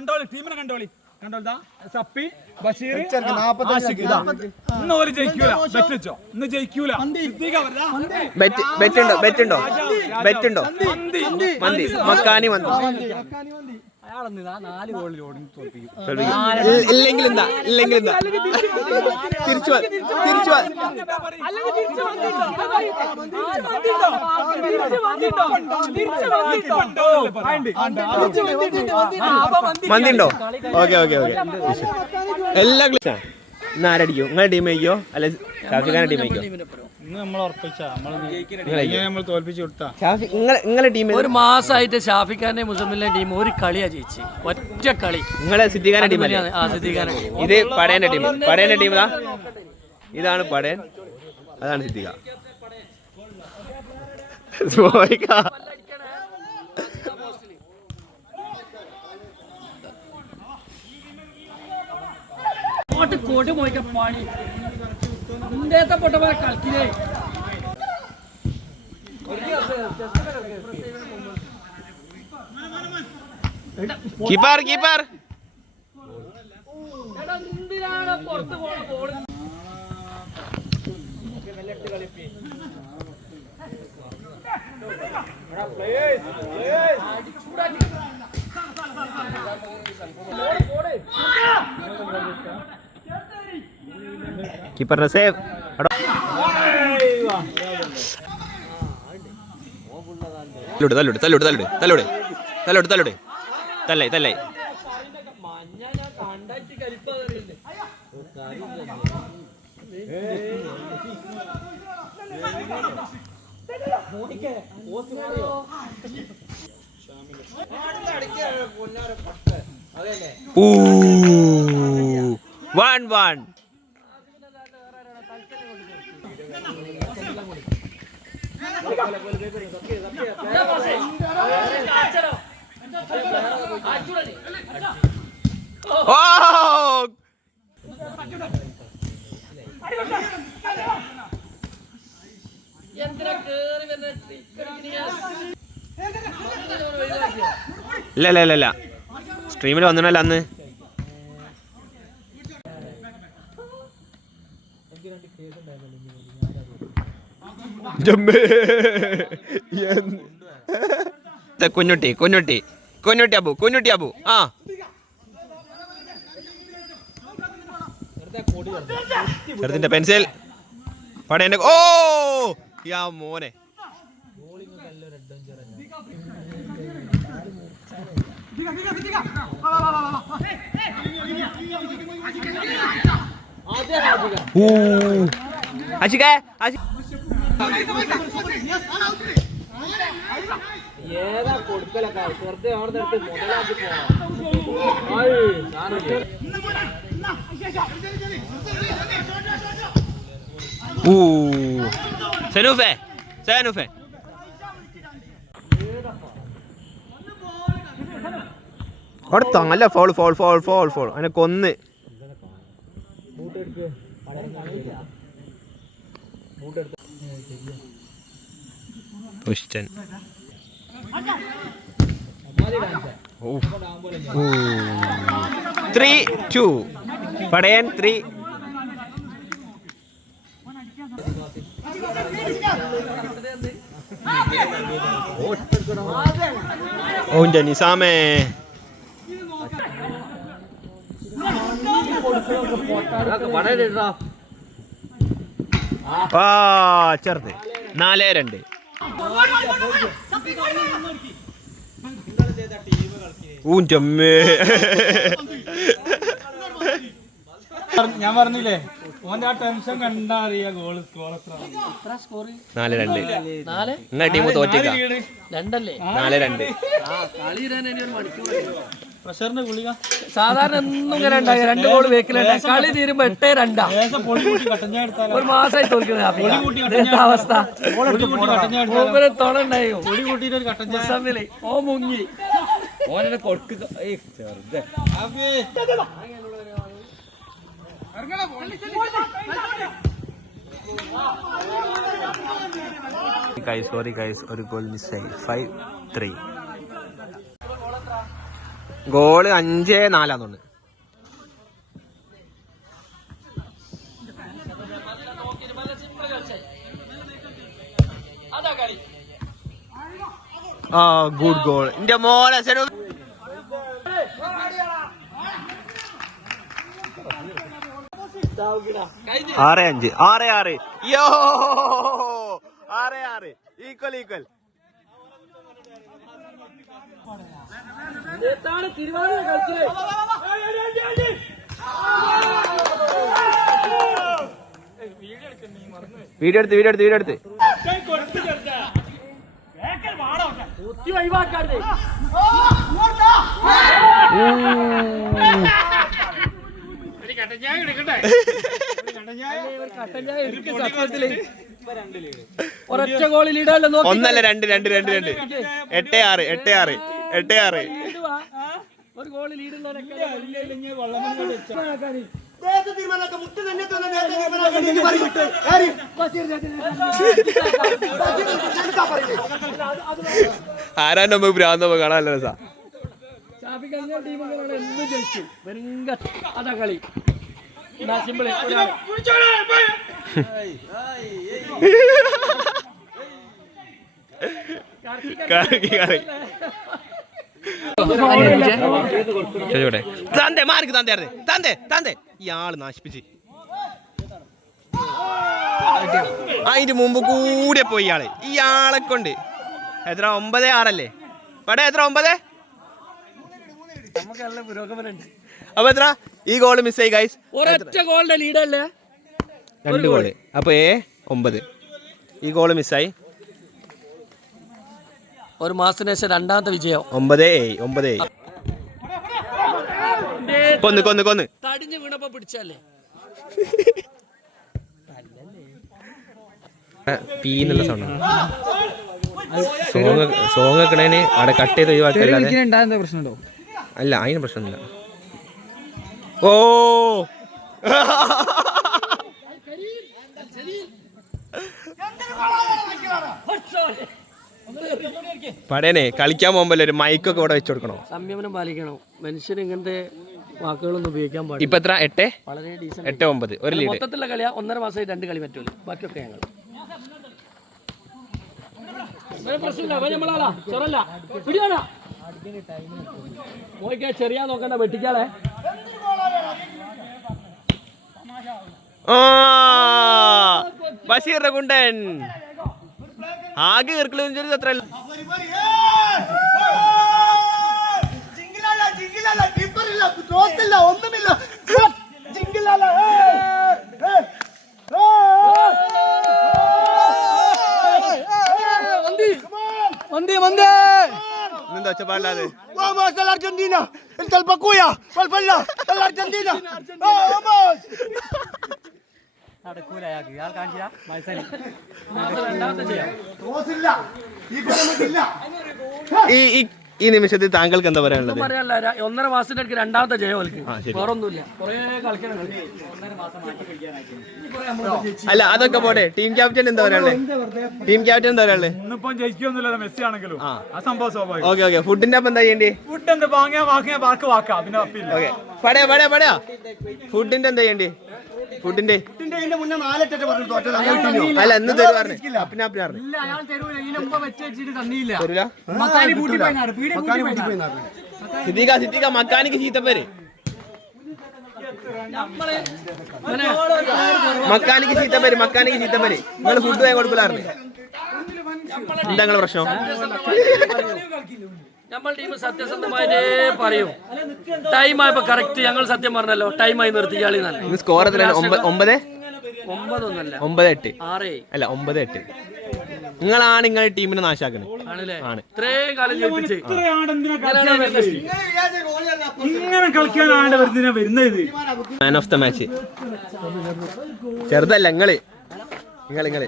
കണ്ടോളി ടീമിനെ കണ്ടോളി. കണ്ടോളിതാ സപ്പി ബഷീർ ഇതാ. ഇന്ന് ജയിക്കൂല. ബെറ്റ് വെച്ചോ? ഇന്ന് ജയിക്കൂല. സിദ്ദീഖ അവരുതാ. ബെറ്റ് ബെറ്റ് ഉണ്ടോ? ബെറ്റ് ഉണ്ടോ? ബെറ്റ് ഉണ്ടോ? മന്തി. മന്തി. ഇല്ലെങ്കിൽ എന്താ? ഇല്ലെങ്കിൽ എന്താ? തിരിച്ചു തിരിച്ചു വാ മന്തി ഉണ്ടോ? Okay okay okay. എല്ലാ ഇന്ന് ആരടിക്കും? നിങ്ങളെ ടീം അയക്കോ അല്ലെ ഷാഫിഖാന്റെ ടീം കൊടുത്താ ഷാഫി നിങ്ങളെ നിങ്ങളെ ടീം ഒരു മാസമായിട്ട് ഷാഫിഖാന്റെ മുസമ്മിലെ ടീം ഒരു കളിയാ ജയിച്ച്. ഒറ്റ കളി. നിങ്ങളെ സിദ്ദിഖാന്റെ ടീം ആ സിദ്ദീഖാന്റെ ടീം ഇത് പടയന്റെ ടീം പടയന്റെ ടീം ഇതാ. ഇതാണ് പടയൻ അതാണ് സിദ്ദിഖ. കോട്ട് പോയിക്ക പണി. ഇന്ത്യത്തെ പൊട്ട പോലെ കളിക്കില്ലേ? Keeper keeper. എന്തിനാണ് പുറത്ത് പോണ ബോൾ കീപ്പറിന്റെ സേവ് തല്ലുട് തല്ലുട് തല്ലുട് തല്ലുട് തല്ലുട് തല്ലുട് തല്ലുട്. തല്ലേ തല്ലേ. വൺ വൺ ഓ എന്തിനാ കേറി വരുന്ന ഇല്ല ഇല്ല ഇല്ല സ്ട്രീമിൽ വന്നിട്ടല്ല അന്ന് ജമ്മേ. എന്ത്? ദേ കുഞ്ഞുട്ടി കുഞ്ഞുട്ടി. കുഞ്ഞുട്ടി അബു കുഞ്ഞുട്ടി അബു. ആ. ചെറുതിന്റെ പെൻസിൽ. പടയന്റെ ഓ! യാ മോനെ. ഊ. ആഷിഖേ, ആഷി- ഊ. സനൂഫേ സനൂഫേ. കൊടുത്തോ അല്ല foul foul foul foul foul അതിനെ കൊന്ന്. പുഷ്ടൻ ത്രീ ടു പടയൻ ത്രീ ഓന്റെ നിസാമേ. ആ ചെറുത്. നാല് രണ്ട്. ഊന്റമ്മേ ഞാൻ പറഞ്ഞില്ലേ ഓന്റെ ആ ടെൻഷൻ കണ്ടാ അറിയാ ഗോൾ സ്കോർ എത്ര. സ്കോർ നാല് രണ്ട്. നാല്? ടീം തോറ്റേക്ക രണ്ടല്ലേ? നാല് രണ്ട്. ആ കളി ഇടാൻ ഇനി ഒരു മണിക്കൂർ പ്രഷറിന്റെ ഗുളിക? സാധാരണ എന്നും ഇങ്ങനെ ഉണ്ടായി. രണ്ട് ഗോൾ വേക്കിലുണ്ടായി കളി തീരുമ്പോ എട്ടേ രണ്ടാ. ഒരു മാസമായി തോൽക്കുന്നത് അവസ്ഥ? പൊടി കൂട്ടി കട്ടൻ ചായ എടുത്താലോ? മൂപ്പര് തുണ ഉണ്ടായോ. പൊടി കൂട്ടിയിട്ട് ഒരു കട്ടൻ ചായ മുസമ്മിൽ ഓ മുങ്ങി. അബേ. ഗൈസ് സോറി ഗൈസ് ഒരു ഗോൾ മിസ്സായി ഫൈവ് ത്രീ ഗോൾ അഞ്ച് നാലാന്ന് തോന്നുന്നു. ആ ഗുഡ് ഗോൾ എന്റെ മോനെ സെനു ആറ് അഞ്ച്. ആറ് ആറ്. യോ! ആറ് ആറ്. ഈക്വൽ ഈക്വൽ വീഡിയോ എടുത്ത് വീഡിയോ എടുത്ത് വീഡിയോ എടുത്ത്. കുത്തി ഒഴിവാക്കാണ്ട് ഒരൊറ്റ ഗോളിൽ ഇടാല്ലോ നോക്കി ഒന്നല്ല രണ്ട് രണ്ട് രണ്ട് രണ്ട്. എട്ട് ആറ് എട്ട് ആറ് എട്ട് ആറ്. ഒരു ഗോളിൽ ലീഡ് ആരാ? നമുക്ക് ഭ്രാന്തോ കാണാനല്ല രസാ ടീമുകളാണ് എന്നും ജയിച്ചു ഭയങ്കര അതാ കളി. സിമ്പിൾ കറക്കി കറക്കി. ചോദിച്ചോട്ടെ തന്റെ മാർക്ക് തന്റെ തന്റെ തന്റെ ഇയാൾ നശിപ്പിച്ച്. അതിന്റെ മുമ്പ് കൂടെ പോയി ഇയാൾ ഇയാളെ കൊണ്ട്. എത്ര? ഒമ്പത് ആറല്ലേ? പടേ എത്ര? ഒമ്പത്? അപ്പൊ എത്ര? ഈ ഗോൾ മിസ് മിസ്സായി ഗൈസ് ഒരൊറ്റ ഗോളിന്റെ ലീഡല്ലേ രണ്ട് ഗോൾ അപ്പൊ ഏ? ഒമ്പത്. ഈ ഗോൾ മിസ്സായി ഒരു മാസത്തിന് ശേഷം രണ്ടാമത്തെ വിജയം. ഒമ്പത് ഏയ് ഒമ്പത്. ഏയ് കൊന്ന് കൊന്ന് കൊന്ന്. തടിഞ്ഞ് വീണപ്പോ പിടിച്ചല്ലേ? പീ എന്നുള്ള സൗണ്ട് സോങ് സോങ് വെക്കണേന് അവിടെ കട്ട് ചെയ്ത് ഒഴിവാക്കല്ലാതെ പ്രശ്നമുണ്ടോ അല്ല അതിന് പ്രശ്നമൊന്നുമില്ല. ഓ. പടയനെ കളിക്കാൻ പോകുമ്പോൾ ഒരു മൈക്കൊക്കെ ഇവിടെ വെച്ചു കൊടുക്കണോ? സംയമനം പാലിക്കണം. മനുഷ്യൻ ഇങ്ങനത്തെ വാക്കുകളൊന്നും ഉപയോഗിക്കാൻ പാടില്ല. ഇപ്പൊ എത്ര? എട്ട്? വളരെ ഡീസന്റ് എട്ട് ഒമ്പത്. ഒരു ലീഡ് മൊത്തത്തിലുള്ള കളിയാ ഒന്നര മാസമായി രണ്ട് കളി പറ്റുള്ളൂ ബാക്കിയൊക്കെ ഞങ്ങൾ ചെറിയ നോക്കണ്ട വെട്ടിക്കാളെ. ആ ബഷീറിന്റെ കുണ്ടൻ ಹಾಗೆ ಇರ್ಕಲಿಲ್ಲ ಜೊತೆ ಹತ್ರ ಇಲ್ಲ ಮಂದಿ ಮಂದಿ ಮುಂದಾಚೆ ಬಾಡ್ಲಾದೆ Vamos a la Argentina, el talpacuya, palpalla, a la Argentina. Vamos. രണ്ടാമത്തെ ചെയ്യാം. ക്രോസില്ല ഈ നമുക്കില്ല ഈ ഈ ഈ നിമിഷത്തിൽ താങ്കൾക്ക് എന്താ പറയാനുള്ളത്? പറയാനല്ല. ര- ഒന്നര മാസത്തിന്റെ അടുക്ക് രണ്ടാമത്തെ ജയം അവർക്ക് ആ, ശരി. വേറൊന്നുമില്ല. കൊറേ കളിക്കണം കളി. അല്ല അതൊക്കെ പോട്ടെ. ടീം ക്യാപ്റ്റൻ എന്താ പറയാനുള്ളത് ടീം ക്യാപ്റ്റൻ എന്താ പറയാനുള്ളത് ഇന്നിപ്പം ജയിക്കൊന്നുമില്ല മെസ്സി ആണെങ്കിലും. ആ. സംഭവം സ്വാഭാവികം. Okay okay. ഫുഡിന്റെ അപ്പം എന്താ ചെയ്യേണ്ടി? ഫുഡ് എന്ത് വാങ്ങിയാ വാങ്ങിയാ വാക്ക് വാക്കാ. പിന്നെ അപ്പില്ല ഓക്കെ. പടയാ പടയാ പടയാ. ഫുഡിന്റെ എന്താ ചെയ്യേണ്ടി? ഫുഡിന്റെ അല്ല എന്ന് തരും പറഞ്ഞു. പിന്നെ പിന്നെ പറഞ്ഞു. തരൂല. ഇതിന് മുമ്പ് വെച്ച് വെച്ചിട്ട് തന്നില്ല. തരൂല? മക്കാനി പൂട്ടി പോയി നാട്, പൂട്ടി പോയി നാട്. സിദ്ദീഖ സിദ്ദീഖ മക്കാനിക്ക് ചീത്തപ്പേര്. മക്കാനിക്ക് ചീത്തപ്പേര് മക്കാനിക്ക് ചീത്തപ്പേര്. നിങ്ങൾ ഫുഡ് വാങ്ങി കൊടുക്കലായിരുന്നു എന്താ നിങ്ങളെ പ്രശ്നം? നമ്മൾ ടീം സത്യസന്ധമായിട്ടേ പറയൂ. ടൈം ആയപ്പോ കറക്റ്റ് ഞങ്ങൾ സത്യം പറഞ്ഞല്ലോ ടൈമായി നിർത്തി കളി നല്ല സ്കോർ ഒമ്പത് ഒമ്പത്? ഒമ്പതൊന്നല്ല. ഒമ്പത് എട്ട്. ആറേ. അല്ല ഒമ്പത് എട്ട്. നിങ്ങളാണ് നിങ്ങളുടെ ടീമിനെ നാശാക്കുന്നത് ആണ്. ഇത്രയും കാലം ജയിപ്പിച്ച്. ഇങ്ങനെ കളിക്കാനാണ് വരുന്നത്? ഇത് മാൻ ഓഫ് ദ മാച്ച് ചെറുതല്ല നിങ്ങൾ. നിങ്ങൾ നിങ്ങൾ.